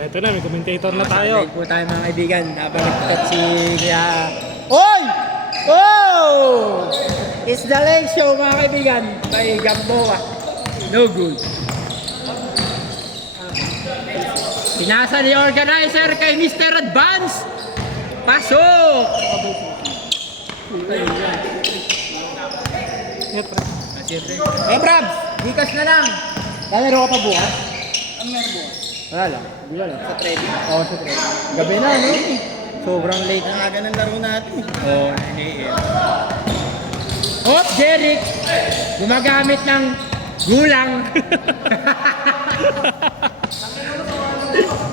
Ito na, may commentator na tayo. Sandali po tayo mga kaibigan. Nabaliktad si kaya... Oy! Oh! It's the leg show mga kaibigan. Kay Gamboa. No good. Pinasa ni organizer kay Mr. Advance. Pasok! Eh, Brabs! Gikas na lang. Lalaro ka pa bukas? Ang meron bukas. Wala lang. Di ba lang? Sa trading. Oo, sa trade. Gabi na, no? Sobrang late. Ang aga ng laro natin. Oo, 9 a.m. Oh, Jeric! Gumagamit ng gulang.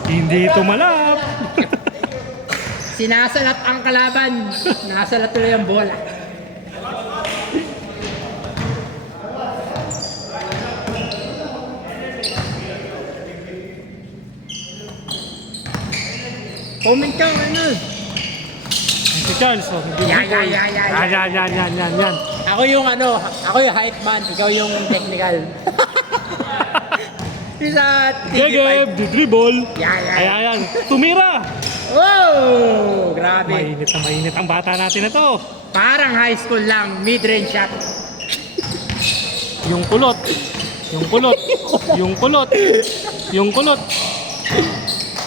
Hindi ito malap. Sinasalat ang kalaban. Nasalat tuloy ang bola. Comment ka, ano? Si Charles, oh. Yan. Yan. Ako yung ano, ako yung hype man, ikaw yung technical. Isa Gegeb, TV5. dribble. Yan. Ayan. Tumira. Oh, grabe. Mainit ang bata natin na to. Parang high school lang, mid-range shot. Yung kulot.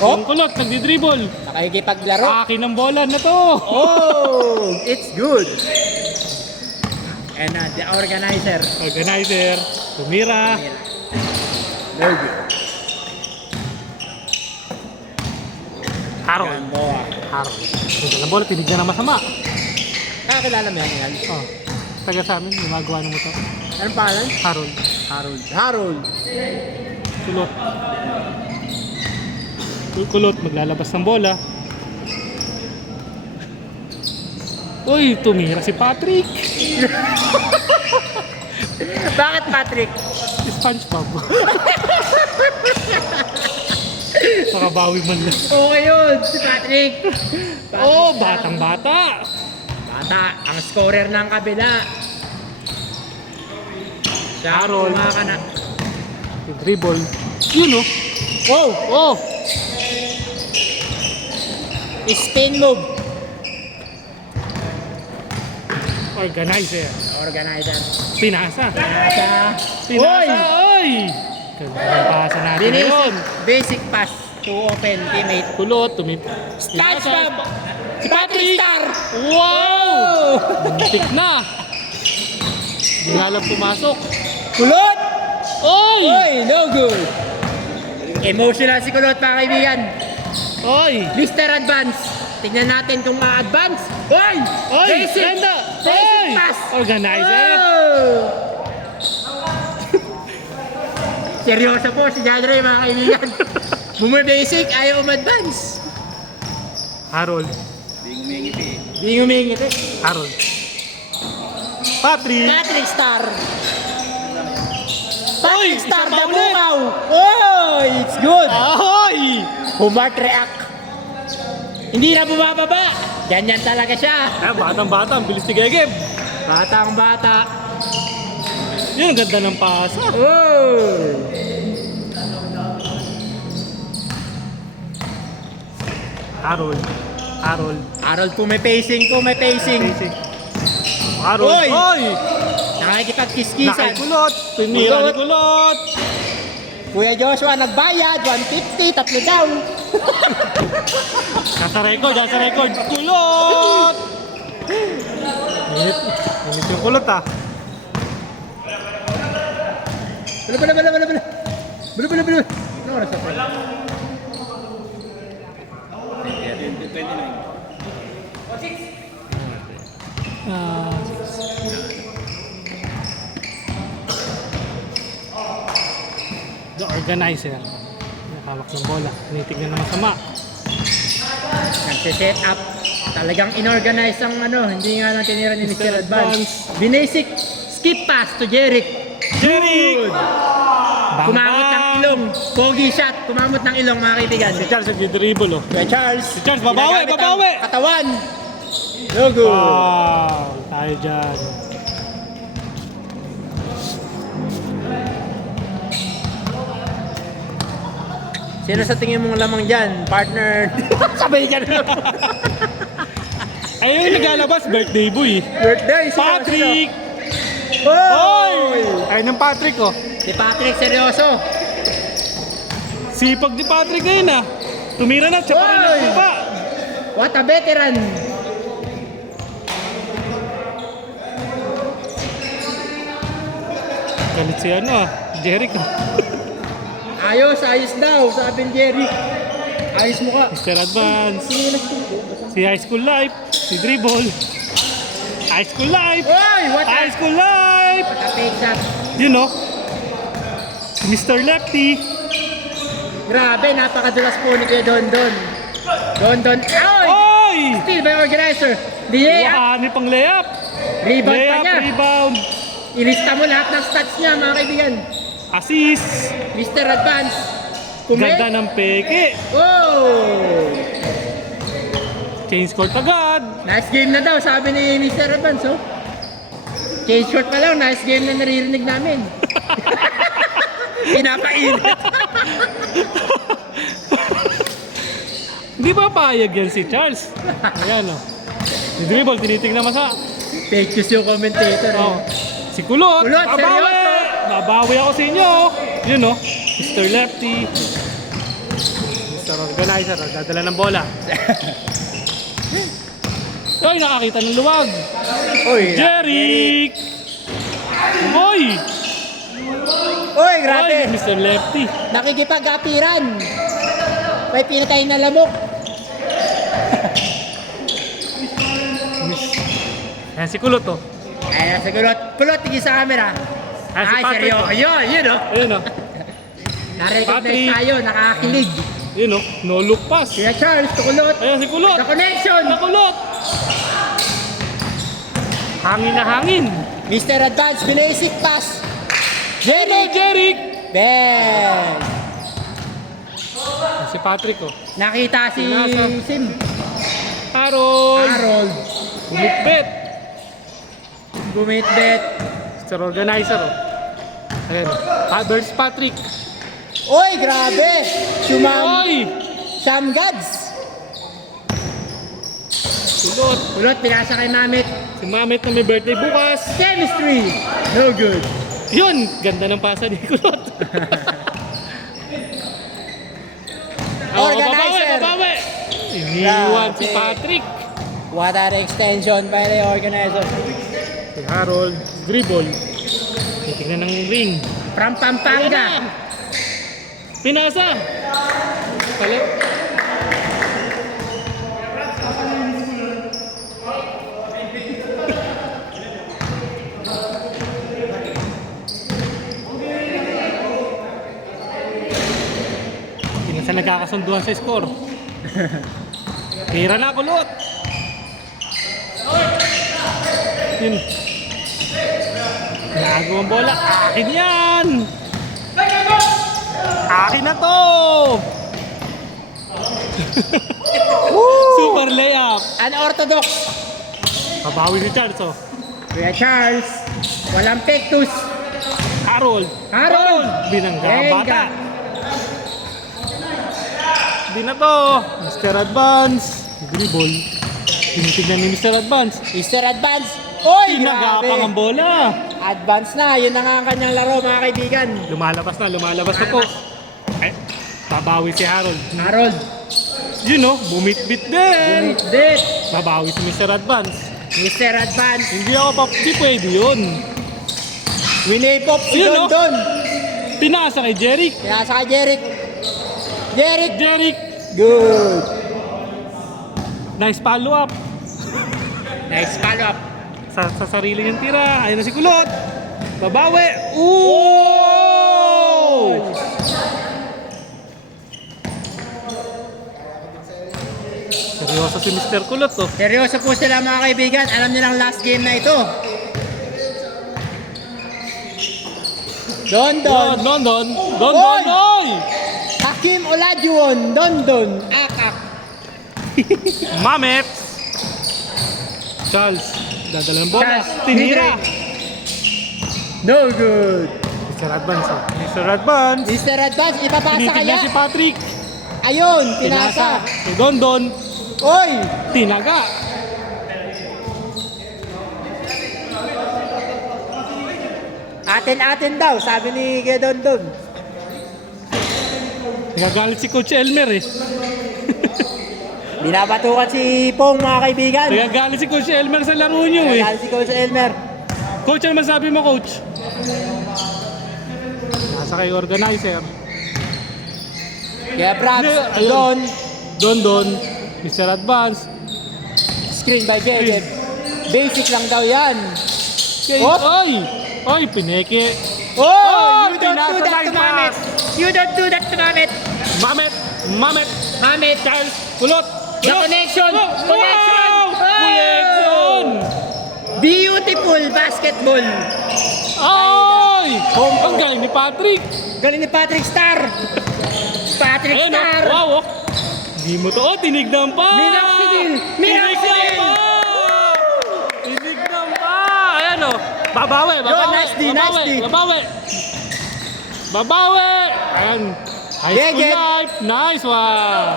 Oh, Yung kulot, nagdi-dribble. nakikipaglaro. Akin ang bola na to. Oh, it's good. And the organizer. Organizer, tumira. Very good. Harold. Gamboa. Yung bola, tinignan na masama. Kakilala mo yan? Oh, taga sa amin, gumagawa ng motor. Anong pangalan? Harold. Harold. Kulot, maglalabas ng bola. Uy, tumira si Patrick. Bakit Patrick? SpongeBob. Nakabawi man lang. Okay yun, si Patrick. Oh, batang-bata. Bata, ang scorer ng kabila. Siya ang Harold. kumakanak. Dribble. Yun, oh. Oh. Spin move. Organizer. Pinasa. Nasa. Oy! Ganda ng pasa natin yun. Basic pass to open teammate. Kulot, SpongeBob! Si Patrick Star! Wow! Muntik na. Hindi nga lang pumasok. Kulot! Oy! Oy, no good! Emotional si Kulot mga kaibigan. Oy! Mr. Advance. Tingnan natin kung ma-advance. Oy! Basic! Ganda! Basic Oy! pass! Organizer. Oh! Seryoso po si Jadre mga kaibigan. Bumibasic, ayaw ma-advance. Harold. Hindi ngumingit eh. Harold. Patrick. Patrick Star. Oy, Patrick isa Star pa na ulit. bukaw. Oh, it's good. Ahoy! Humart react. Hindi na bumababa. Ganyan talaga siya. Batang-bata, ang bilis ni Gegeb. Batang bata. Yun, ang ganda ng pasa. Oh! Harold. Harold po may pacing. Harold. Oy! Oy! Nakikipagkiskisan. Nakikulot. Tumira ni Kulot. Kuya Joshua nagbayad. 150, tatlo down. Nasa record. Kulot! Init yung kulot ah. Bala. Ano oras na po? 29. The organizer. Nakawak ng bola. Tinitignan na masama. Nagse-set up. Talagang inorganize ang ano. Hindi nga lang tinira ni Mr. Mr. Advance. Binasic skip pass to Jeric. Jeric! Kumamot ng ilong. Pogi shot. Kumamot ng ilong mga kaibigan. Si Charles nag-dribble oh. Kuya Charles. Si Charles, babawi! Ginagamit ang Katawan. No good. Wow! Tayo dyan. Sino sa tingin mong lamang dyan? Partner? Sabay ka na. Ay, yung naglalabas, birthday boy. Birthday! Patrick! Oy! Ay, ng Patrick, oh. Si Patrick, seryoso. Sipag ni Patrick ngayon, ah. Tumira na, siya pa rin Oy! nagpapa. What a veteran! Galit si ano, ah. Jericho. Ayos daw, sabi ni Jerry. Ayos mo ka. Mr. Advance. Si High School Life. Si Dribble. High School Life. Oy! What a... High School Life. What a fake shot. You know. Si Mr. Lefty. Grabe, napakadulas po ni Kuya Dondon. Dondon. Oy! Oy! Still by organizer. Di Wahani pang layup. Rebound pa Layup, niya. rebound. Ilista mo lahat ng stats niya, mga kaibigan. Assist. Mr. Advance. Ganda ng peke. Oh! Change court agad. Nice game na daw, sabi ni Mr. Advance, oh. Change short pa lang, nice game na naririnig namin. Pinapainit. Hindi ba payag yan si Charles? Ayan, oh. Si Dribble, tinitingnan masa. Fake news yung commentator. Oh. Si Kulot. Kulot, Babawi. seryoso? Babawi ako sa inyo. Yun, oh. Mr. Lefty. Mr. Organizer, dadala ng bola. Ay, nakakita ng luwag. Oy, Jerick! Oy! Oy, grabe. Oy, Mr. Lefty. Nakikipag-apiran. May pinatay na lamok. Ayan si Kulot, oh. Ayan, sa kulot. Kulot, tingin sa camera. Ayan si Ay, Patrick, seryo. oh. Yun, oh. Ayun, oh. Na-recognize Patrick. tayo, nakakilig. Yun, oh. No look pass. Kaya Charles, sa kulot. Ayan si Kulot. Sa connection. Na Kulot. Hangin na hangin. Mr. Advance, basic pass. Hello, Jerick! Ben. Si Patrick, oh. Nakita si Nasa. Sim. Harold. Harold. Bumikbet. Bumitbet. Mr. Organizer, oh. Ayan. There's Patrick. Oy, grabe. Oy! Sam Gads. Kulot. Kulot, pinasa kay Mamit. Si Mamet na may birthday bukas. Chemistry. No good. Yun! Ganda ng pasa ni Kulot. Organizer. Babawi! Iniwan si Grabe. Patrick. What an extension by the organizer. Si Harold. Dribble. Titignan ng ring. From Pampanga. Pinasa! Pala. Pinasa nagkakasunduan sa score. Tira na, Kulot! Yun. Lago ang bola. Akin yan! Akin na to! Super layup! Unorthodox. Kabawi ni Charles, oh. Kuya Charles. Walang pectus. Harold! Harold! Binangga ang Venga. bata! Di na to! Mr. Advance! Dribble. Tinitignan ni Mr. Advance. Mr. Advance. Oy, Pinagapang ang grabe. bola! Advance na. Yun na nga ang kanyang laro, mga kaibigan. Lumalabas na po. Ay, babawi si Harold. Harold. Yun, oh, bumit-bit din! Bumitbit. Babawi si Mr. Advance. Mr. Advance. Hindi ako pa, di pwede yun. Winipop si Yun, no? Dondon. Pinasa kay Jerick. Kaya sa Jerick. Jerick. Jerick, Good. nice follow up. Nice follow-up. Sa sarili niyang tira. Ayun na si Kulot. Babawi. Ooh! Seryoso si Mr. Kulot, oh. Seryoso po sila, mga kaibigan. Alam nilang last game na ito. Dondon. London. Oy! Oy! Hakim Olajuwon. Dondon. Akak. Mamet. Charles. Dadala ng bola. Charles. Tinira. No good. Mr. Advance, oh. Mr. Advance. Mr. Advance, ipapasa Tinitignan kaya. si Patrick. Ayun, pinasa. Si Dondon, Oy! tinaga. Atin-atin daw, sabi ni Gedondon. Nagagalit si Coach Elmer eh. Binabatukan si Pong, mga kaibigan. Nagagalit si Coach Elmer sa laro niyo eh. Kaya si Coach Elmer. Coach, ano masabi mo, Coach? Nasa kay organizer. Kaya props, Ayun. Don. Don, Mr. Advance. Screen by Jejev. Basic lang daw yan. Okay. Oh! Oy! Oy, pineke. Oh! You don't tinasa do that nice to Mamet. pass. You don't do that to Mamet. Mamet! Mamet! Mamet. Charles! Kulot! The connection! Oh! Connection! Wow! Oh! Connection! Beautiful basketball. Oy! Home Ang galing ni Patrick! Galing ni Patrick Star. Patrick Ayun Star. oh! Wow oh! Hindi mo to. Oh, tinignan pa! Minoxidil! Minoxidil! Tinignan pa! Tinignan pa! Ayan oh! Babawi! Yo, Babawi! nice D, nice Babawi! D. Babawi! Babawi! Ayan! High school Geged. life! Nice one!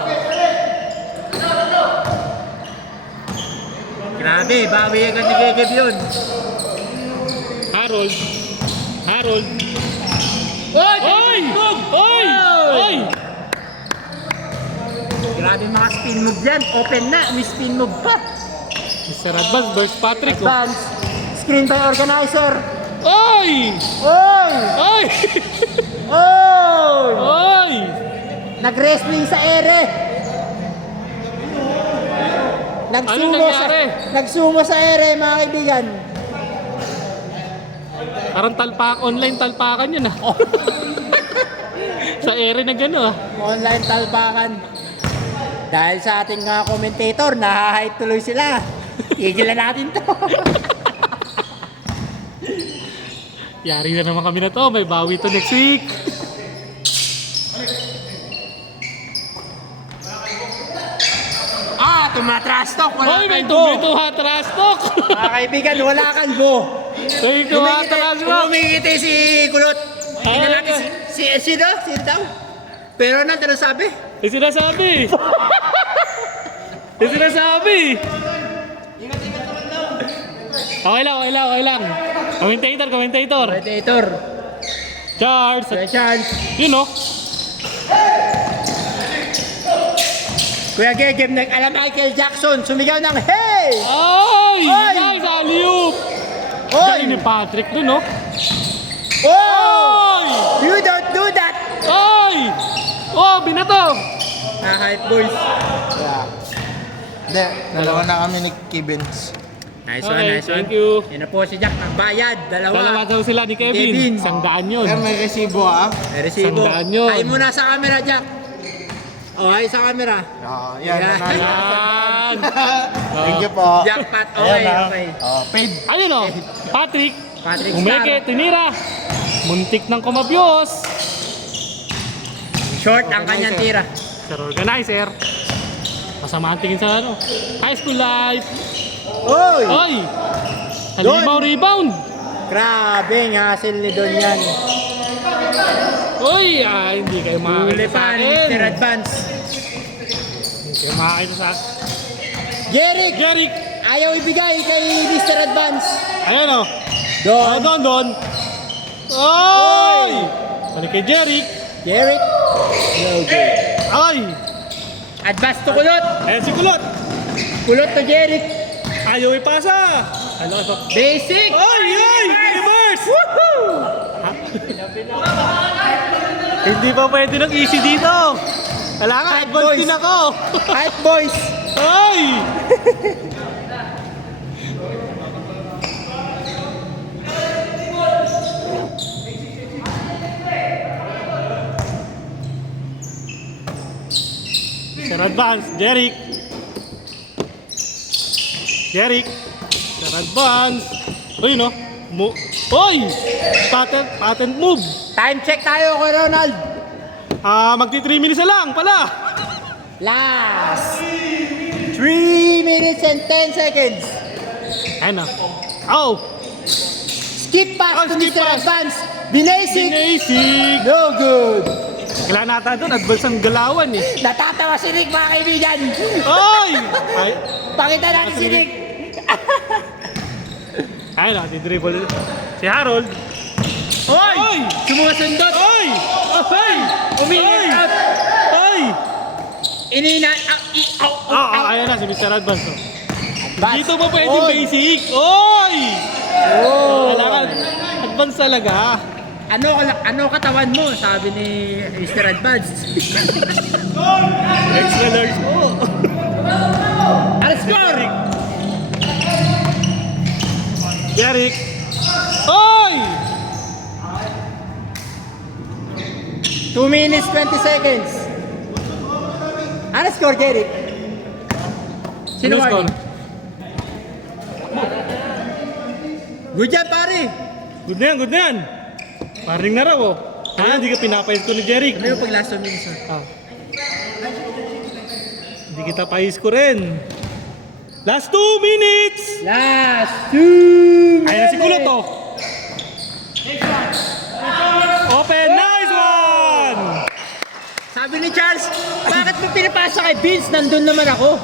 Grabe, bawi agad ni Gegev yun. Harold! Harold! Oy! Oy! Oy! Oy! Grabe mga spin move yan. Open na, may spin move pa. Mr. Advance versus Patrick oh! Advance. Screen by organizer. Oy! Oy! Oy! Oy! Oy! Nag-wrestling sa ere. Ano nangyari? Nagsumo sa ere, mga kaibigan. Parang talpak, online talpakan yun ah. Sa ere na gano'n ah. Online talpakan. Dahil sa ating mga commentator, nahahype tuloy sila. Tigilan natin to. Yari na naman kami na to. May bawi to next week. Tumatrash talk. Wala Hoy, may kang go. tumituha trash talk. Mga kaibigan, wala kang go. May tuha trash talk. Umingiti si Kulot. Ay, Tingnan natin sino daw? Pero ano sabi? Yung sinasabi. Yung sinasabi. Okay lang, okay lang, okay lang. Commentator, commentator. Predator. Charles. Kuya Charles. Yun oh. Kuya Gegem, nag-alam Michael Jackson. Sumigaw ng hey! Ay! Oy! Nice, alley-oop. Oy! Galing ni Patrick dun oh. Oh! Oy! You don't do that! Oy! Oh, binato. Hype boys. Yeah. Hindi, dalawa na kami ni Kibins. Nice Okay, thank you. Yan na po si Jack. Nagbayad. Dalawa Dalawa. daw sila ni Kevin. Kevin. 100 yun. Pero may resibo ah. May resibo. Sandaan yun. Ay muna sa camera, Jack. Oh, ay sa camera. Yan. Yeah. Yan. Thank you po. Jackpot. Okay, Ayan, ah. okay. Paid. Ayun oh. Patrick. Patrick Umeke, Star. tinira. Muntik ng kumabyos. Short ang kanyang tira. Sir organizer. Masama ang tingin sa ano. High school life. Oy! Oy! Halimaw rebound. Grabe, ang hassle ni Don yan. Uy! Hindi kayo Huli makakita sa pa ni akin. Mr. Advance. Hindi kayo makakita sa akin. Jeric! Jeric! Ayaw ibigay kay Mr. Advance. Ayun oh. Don. Don. Oy! Balik kay Jeric. Jeric. Ay! Advance to Kulot. Ayan si Kulot. Kulot to Jeric. Ayaw ipasa. Ano ito? Basic. Oy! Oy! Reverse! Hindi pa pwede ng easy dito. Kailangan Hype advance boys. din ako. Hype boys. Ay! Sir Advance, Jeric. Jeric. Sir Advance. Uy, no? Oy! Patent move. Time check tayo kay Ronald. Magti 3 minutes na lang pala. Last 3 minutes and 10 seconds. Ano? Oh! Skip pass Oh, to skip Mr. pass. Advance. Binasic. Binasic. No good. Kailangan nata doon, advance ang galawan eh. Natatawa si Rick mga kaibigan. Oy! Ay, Pakita natin si Rick. ayun na, dribble. Si Harold. Oy! Oy! Sumusundot. Oy! Oy! Umiinit out. Oy! Inina. Ayan na, si Mr. Advance. Oh. Bas. Dito mo pwede Oy! basic. Oy! Oh! Kailangan advance talaga. Ano katawan mo? Sabi ni Mr. Advance. Extra large. Oh! Ano score? Derek. Oy! 2 minutes 20 seconds. Ano score, Derek? Sino Ano score? warning? Good job, pare. Good na yan, good na yan. Paring na raw oh. Ah, hindi ka pinapayos ko ni Jeric. Ano yung pag last 2 minutes? Ah. Hindi kita payos ko rin. Last 2 minutes! Last 2 minutes. Ayan na si Kulot oh. Open, nice one! Sabi ni Charles, bakit mo pinapasa kay Vince? Nandun naman ako.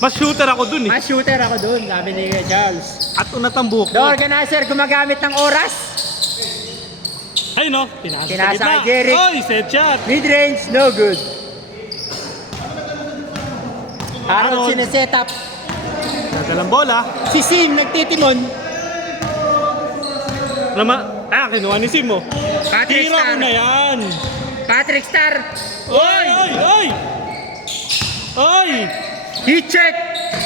Mas shooter ako dun eh. Mas shooter ako dun, sabi ni Charles. At unat ang buhok The ko. organizer gumagamit ng oras. Ayun oh, pinasa sa Pinasa gitna. kay Jeric. Oy, set shot. Mid-range, no good. Harold Harold. sineset up. Nadalang bola. Si Sim nagtitimon. Kinuha ni Sim oh. Patrick Tira ko Star. na yan. Patrick Star. Oy, oy, oy! Oy! Heat check.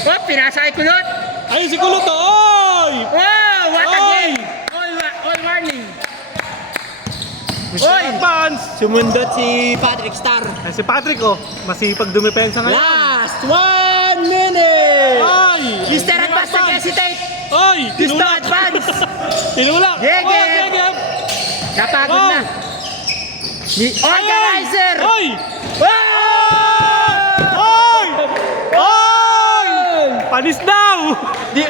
Oh, pinasa kay Kulot. Ayun si Kulot oh. Oy! Wow, what a Oy! game. All warning. Mr. Oy! Advance! Sumundot si Patrick Star. Ay, si Patrick oh, masipag dumepensa ngayon. Last 1 minute. Oy! Mr. Advance nag-hesitate. Oy! Gusto Tinulak! advance. Tinulak! Gege! Oy, Gege! Napagod Wow. na. Ni organizer. Oy! Wow! Oy! Oy! Panis daw! Di,